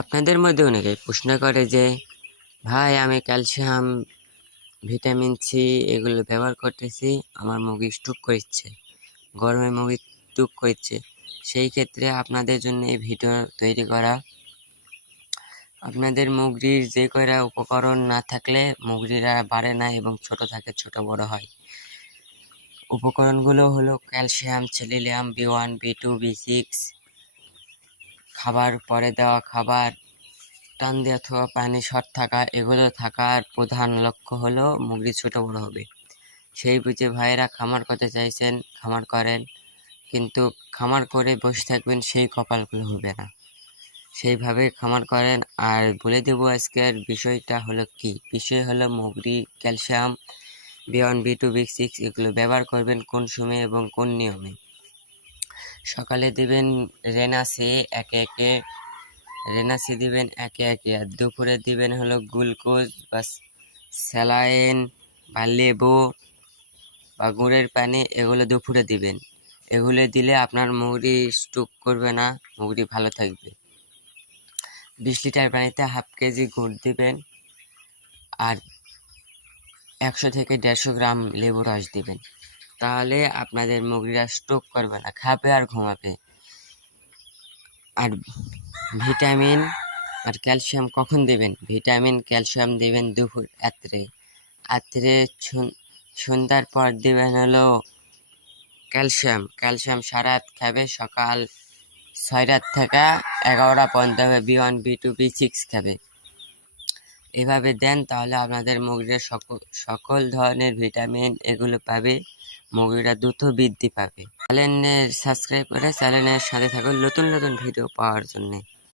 আপনাদের মধ্যে অনেকে প্রশ্ন করে যে ভাই আমি ক্যালসিয়াম, ভিটামিন সি এগুলো ব্যবহার করতেছি, আমার মুরগি স্ট্রোক করছে, গরমে মুরগি স্ট্রোক করছে। সেই ক্ষেত্রে আপনাদের জন্য এই ভিডিও তৈরি করা। আপনাদের মুরগির যে কয়টা উপকরণ না থাকলে মুরগিরা বাড়ে না এবং ছোট থাকে, ছোট বড় হয়। উপকরণগুলো হলো calcium, selenium, B1, B2, B6, খাবার পরে দেওয়া খাবার, টান দিয়ে অথবা পানি শর্ট থাকা, এগুলো থাকার প্রধান লক্ষ্য হলো মুরগি ছোট বড় হবে। সেই বুঝে ভাইয়েরা খামার করতে চাইছেন, খামার করেন, কিন্তু খামার করে বসে থাকবেন সেই কপালগুলো হবে না। সেইভাবে খামার করেন। আর বলে দেবো আজকের বিষয়টা হলো কি, বিষয় হলো মুরগি ক্যালসিয়াম, B1, B2, B6 এগুলো ব্যবহার করবেন কোন সময় এবং কোন নিয়মে। সকালে দিবেন রেনাসি দিবেন একে একে, আর দুপুরে দিবেন হলো গ্লুকোজ বা স্যালাইন বা লেবু বা গুড়ের পানি, এগুলো দুপুরে দিবেন। এগুলো দিলে আপনার মুরগি স্ট্রোক করবে না, মুরগি ভালো থাকবে। 20 লিটার পানিতে হাফ কেজি গুড় দিবেন আর 100 থেকে 150 গ্রাম লেবু রস দিবেন। তাহলে আপনাদের মুরগিরা স্ট্রোক করবে না, খাবে আর ঘুমাবে। আর ভিটামিন আর ক্যালসিয়াম কখন দিবেন? ভিটামিন ক্যালসিয়াম দিবেন দুপুর রাত্রে সন্ধ্যার পর দিবেন হলো ক্যালসিয়াম সারা রাত খাবে, সকাল 6টা থেকে 11টা পর্যন্ত হবে B1, B2, B6 খাবে। এভাবে দেন, তাহলে আপনাদের মুরগির সকল ধরনের ভিটামিন এগুলো পাবে, মুরগিরা দ্রুত বৃদ্ধি পাবে। চ্যানেল সাবস্ক্রাইব করে চ্যানেলের সাথে থাকুন নতুন নতুন ভিডিও পাওয়ার জন্য।